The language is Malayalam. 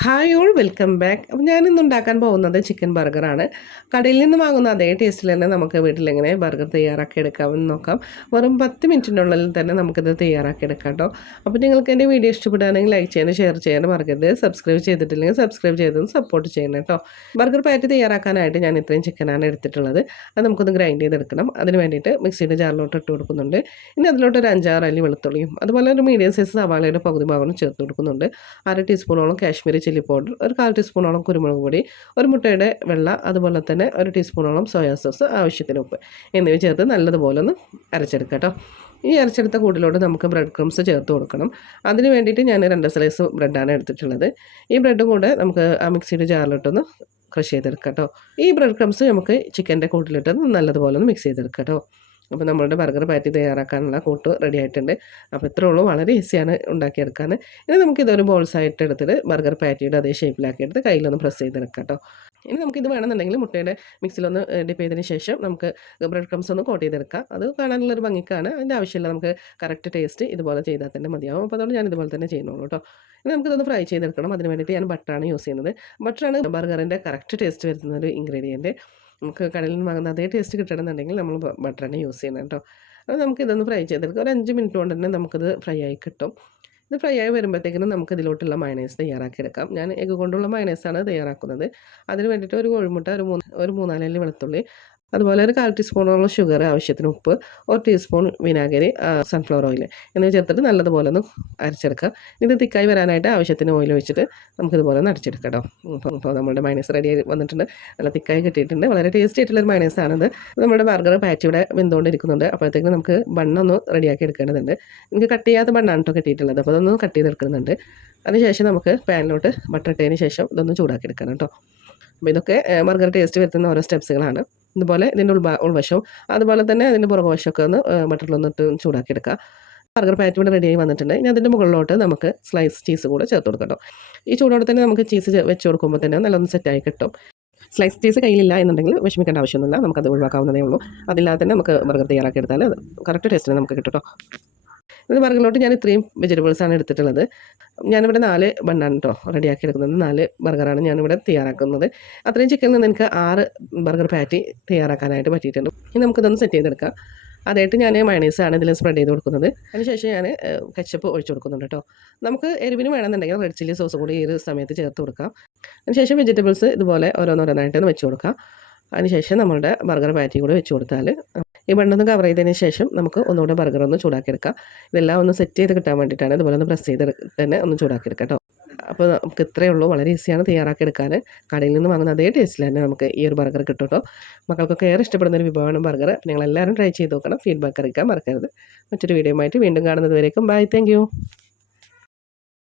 ഹായ് ഓൾ വെൽക്കം ബാക്ക് അപ്പോൾ ഞാനിന്ന് ഉണ്ടാക്കാൻ പോകുന്നത് ചിക്കൻ ബർഗറാണ് കടയിൽ നിന്ന് വാങ്ങുന്ന അതേ ടേസ്റ്റിൽ തന്നെ നമുക്ക് വീട്ടിലെങ്ങനെ ബർഗർ തയ്യാറാക്കി എടുക്കാമെന്ന് നോക്കാം. വെറും പത്ത് മിനിറ്റിനുള്ളിൽ തന്നെ നമുക്കിത് തയ്യാറാക്കി എടുക്കാം കേട്ടോ അപ്പോൾ നിങ്ങൾക്ക് എന്റെ വീഡിയോ ഇഷ്ടപ്പെടുകയാണെങ്കിൽ ലൈക്ക് ചെയ്യാനും ഷെയർ ചെയ്യാനും മറക്കരുത്. സബ്സ്ക്രൈബ് ചെയ്തിട്ടില്ലെങ്കിൽ സബ്സ്ക്രൈബ് ചെയ്തതും സപ്പോർട്ട് ചെയ്യണം കേട്ടോ ബർഗർ പാറ്റ് തയ്യാറാക്കാനായിട്ട് ഞാൻ ഇത്രയും ചിക്കനാണ് എടുത്തിട്ടുള്ളത്. അത് നമുക്കൊന്ന് ഗ്രൈൻഡ് ചെയ്തെടുക്കണം. അതിന് വേണ്ടിയിട്ട് മിക്സിയുടെ ജാറിലോട്ട് ഇട്ട് കൊടുക്കുന്നുണ്ട്. ഇനി അതിലോട്ട് ഒരു അഞ്ചാറ് അല്ലി വെളുത്തുള്ളിയും അതുപോലെ ഒരു മീഡിയം സൈസ് സവാളയുടെ പകുതി ഭാഗം ചേർത്ത് കൊടുക്കുന്നുണ്ട്. അര ടീസ്പൂണോളം കാശ്മീരി ചില്ലി പൗഡർ ഒരു കാൽ ടീസ്പൂണോളം കുരുമുളക് പൊടി ഒരു മുട്ടയുടെ വെള്ള അതുപോലെ തന്നെ ഒരു ടീസ്പൂണോളം സോയാ സോസ് ആവശ്യത്തിന് ഉപ്പ്. എന്നിവ ചേർത്ത് നല്ലതുപോലെ ഒന്ന് അരച്ചെടുക്കാം കേട്ടോ. ഈ അരച്ചെടുത്ത കൂടിലോട്ട് നമുക്ക് ബ്രെഡ് ക്രംസ് ചേർത്ത് കൊടുക്കണം. അതിന് വേണ്ടിയിട്ട് ഞാൻ രണ്ട് സ്ലൈസ് ബ്രെഡാണ് എടുത്തിട്ടുള്ളത്. ഈ ബ്രെഡും കൂടെ നമുക്ക് ആ മിക്സിയുടെ ജാറിലിട്ടൊന്ന് ക്രഷ് ചെയ്തെടുക്കാം കേട്ടോ. ഈ ബ്രെഡ് ക്രംസ് നമുക്ക് ചിക്കന്റെ കൂട്ടിലിട്ട് നല്ലതുപോലെ ഒന്ന് മിക്സ് ചെയ്തെടുക്കാം കേട്ടോ. അപ്പോൾ നമ്മളുടെ ബർഗർ പാറ്റി തയ്യാറാക്കാനുള്ള കൂട്ട് റെഡി ആയിട്ടുണ്ട്. അപ്പോൾ ഇത്രേ ഉള്ളൂ. വളരെ ഈസിയാണ് ഉണ്ടാക്കിയെടുക്കാൻ. ഇനി നമുക്ക് ഇതൊരു ബോൾസായിട്ട് എടുത്തിട്ട് ബർഗർ പാറ്റിയുടെ അതേ ഷേപ്പിലാക്കി എടുത്ത് കയ്യിലൊന്ന് പ്രസ് ചെയ്തെടുക്കാം കേട്ടോ. ഇനി നമുക്ക് ഇത് വേണമെന്നുണ്ടെങ്കിൽ മുട്ടയുടെ മിക്സിലൊന്ന് ഡിപ്പ് ചെയ്തതിന് ശേഷം നമുക്ക് ബ്രെഡ് ക്രംസ് ഒന്ന് കോട്ട് ചെയ്തെടുക്കാം. അത് കാണാനുള്ളൊരു ഭംഗിക്കാണ്. അതിന്റെ ആവശ്യമില്ല. നമുക്ക് കറക്റ്റ് ടേസ്റ്റ് ഇതുപോലെ ചെയ്താൽ തന്നെ മതിയാവും. അപ്പോൾ അതുകൊണ്ട് ഞാൻ ഇതുപോലെ തന്നെ ചെയ്യുന്നുള്ളൂ കേട്ടോ. ഇനി നമുക്കിതൊന്ന് ഫ്രൈ ചെയ്തെടുക്കണം. അതിന് വേണ്ടിയിട്ട് ഞാൻ ബട്ടറാണ് യൂസ് ചെയ്യുന്നത്. ബട്ടറാണ് ബർഗറിന്റെ കറക്റ്റ് ടേസ്റ്റ് വരുന്ന ഒരു ഇൻഗ്രീഡിയന്റ് നമുക്ക് കടലിൽ നിന്ന് വാങ്ങുന്ന അതേ ടേസ്റ്റ് കിട്ടണമെന്നുണ്ടെങ്കിൽ നമ്മൾ ബട്ടർ തന്നെ യൂസ് ചെയ്യണം കേട്ടോ അപ്പോൾ നമുക്ക് ഇതൊന്ന് ഫ്രൈ ചെയ്തെടുക്കാം ഒരു അഞ്ച് മിനിറ്റ് കൊണ്ട് തന്നെ നമുക്കിത് ഫ്രൈ ആയി കിട്ടും. ഇത് ഫ്രൈ ആയി വരുമ്പോഴത്തേക്കിനും നമുക്ക് ഇതിലോട്ടുള്ള മയണൈസ് തയ്യാറാക്കി എടുക്കാം ഞാൻ എഗ് കൊണ്ടുള്ള മയണൈസാണ് തയ്യാറാക്കുന്നത്. അതിന് വേണ്ടിയിട്ട് ഒരു കോഴിമുട്ട ഒരു മൂന്ന് ഒരു മൂന്നാലല്ലി വെളുത്തുള്ളി അതുപോലെ ഒരു കാൽ ടീസ്പൂണോളം ഷുഗർ ആവശ്യത്തിന് ഉപ്പ് ഒരു ടീസ്പൂൺ വിനാഗിരി സൺഫ്ലവർ ഓയിൽ എന്നിവ ചേർത്തിട്ട് നല്ലതുപോലെ ഒന്ന് അരച്ചെടുക്കാം ഇത് തിക്കായി വരാനായിട്ട് ആവശ്യത്തിന് ഓയിൽ ഒഴിച്ചിട്ട് നമുക്കിതുപോലെ ഒന്ന് അരച്ചെടുക്കാം കേട്ടോ. അപ്പോൾ നമ്മുടെ മൈനസ് റെഡി വന്നിട്ടുണ്ട്. നല്ല തിക്കായി കിട്ടിയിട്ടുണ്ട്. വളരെ ടേസ്റ്റി ആയിട്ടുള്ളൊരു മൈനസാണിത് നമ്മുടെ ബർഗർ പാറ്റി ഇവിടെ വെന്തുകൊണ്ടിരിക്കുന്നുണ്ട്. അപ്പോഴത്തേക്കും നമുക്ക് ബണ്ണൊന്ന് റെഡിയാക്കി എടുക്കേണ്ടതുണ്ട്. എനിക്ക് കട്ട് ചെയ്യാത്ത ബണ്ണാണ് കേട്ടോ കിട്ടിയിട്ടുള്ളത്. അപ്പോൾ അതൊന്ന് കട്ട് ചെയ്ത് ചെയ്തെടുക്കുന്നുണ്ട് അതിനുശേഷം നമുക്ക് പാനിലോട്ട് ബട്ടർ ഇട്ടതിന് ശേഷം ഇതൊന്ന് ചൂടാക്കി എടുക്കണം കേട്ടോ അപ്പോൾ ഇതൊക്കെ ബർഗർ ടേസ്റ്റ് വരുത്തുന്ന ഓരോ സ്റ്റെപ്സുകളാണ് ഇതുപോലെ ഇതിന്റെ ഉൾഭാ ഉൾവശവും അതുപോലെ തന്നെ അതിന്റെ പുറകുവശമൊക്കെ ഒന്ന് ചൂടാക്കി എടുക്കുക ബർഗർ പാറ്റ് ഇവിടെ റെഡിയായി വന്നിട്ടുണ്ട്. ഇനി അതിന്റെ മുകളിലോട്ട് നമുക്ക് സ്ലൈസ് ചീസ് കൂടെ ചേർത്ത് കൊടുക്കട്ടോ. ഈ ചൂടോടെ തന്നെ നമുക്ക് ചീസ് വെച്ച് കൊടുക്കുമ്പോൾ തന്നെ നല്ലൊന്ന് സെറ്റായി കിട്ടും. സ്ലൈസ് ചീസ് കയ്യിലില്ല എന്നുണ്ടെങ്കിൽ വിഷമിക്കേണ്ട ആവശ്യമൊന്നുമില്ല. നമുക്കത് ഒഴിവാക്കാവുന്നതേ ഉള്ളൂ. അതില്ലാതെ തന്നെ നമുക്ക് ബർഗർ തയ്യാറാക്കി എടുത്താൽ കറക്റ്റ് ടേസ്റ്റിന് നമുക്ക് കിട്ടും ഇത് ബർഗറിലോട്ട് ഞാൻ ഇത്രയും വെജിറ്റബിൾസാണ് എടുത്തിട്ടുള്ളത്. ഞാനിവിടെ നാല് ബണ്ണാണ് കേട്ടോ റെഡിയാക്കി എടുക്കുന്നത്. നാല് ബർഗറാണ് ഞാനിവിടെ തയ്യാറാക്കുന്നത്. അത്രയും ചിക്കനിൽ നിന്ന് എനിക്ക് ആറ് ബർഗർ പാറ്റി തയ്യാറാക്കാനായിട്ട് പറ്റിയിട്ടുണ്ട്. ഇനി നമുക്കിതൊന്ന് സെറ്റ് ചെയ്തെടുക്കാം. അതായിട്ട് ഞാൻ മയണീസാണ് ഇതിൽ സ്പ്രെഡ് ചെയ്ത് കൊടുക്കുന്നത്. അതിനുശേഷം ഞാൻ കച്ചപ്പ് ഒഴിച്ചു കൊടുക്കുന്നുണ്ട് കേട്ടോ നമുക്ക് എരിവിന് വേണമെന്നുണ്ടെങ്കിൽ റെഡ് ചില്ലി സോസ് കൂടി ഈ ഒരു സമയത്ത് ചേർത്ത് കൊടുക്കാം. അതിനുശേഷം വെജിറ്റബിൾസ് ഇതുപോലെ ഓരോന്നോരോന്നായിട്ട് വെച്ച് കൊടുക്കാം. അതിനുശേഷം നമ്മളുടെ ബർഗർ പാറ്റി കൂടെ വെച്ച് കൊടുത്താൽ ഈ ബണ്ണൊന്ന് കവർ ചെയ്തതിന് ശേഷം നമുക്ക് ഒന്നുകൂടെ ബർഗർ ഒന്ന് ചൂടാക്കിയെടുക്കാം. ഇതെല്ലാം ഒന്ന് സെറ്റ് ചെയ്ത് കിട്ടാൻ വേണ്ടിയിട്ടാണ് അതുപോലെ ഒന്ന് പ്രസ് ചെയ്ത് തന്നെ ഒന്ന് ചൂടാക്കിയെടുക്കാം കേട്ടോ അപ്പോൾ നമുക്ക് ഇത്രയേ ഉള്ളൂ. വളരെ ഈസിയാണ് തയ്യാറാക്കിയെടുക്കാൻ കടയിൽ നിന്ന് വാങ്ങുന്ന അതേ ടേസ്റ്റിൽ തന്നെ നമുക്ക് ഈ ഒരു ബർഗർ കിട്ടും കേട്ടോ മക്കൾക്കൊക്കെ ഏറെ ഇഷ്ടപ്പെടുന്ന ഒരു വിഭവമാണ് ബർഗർ നിങ്ങളെല്ലാവരും ട്രൈ ചെയ്ത് നോക്കണം. ഫീഡ്ബാക്ക് അറിയിക്കാൻ മറക്കരുത്. മറ്റൊരു വീഡിയോ ആയിട്ട് വീണ്ടും കാണുന്നത് വരേക്കും. Bye thank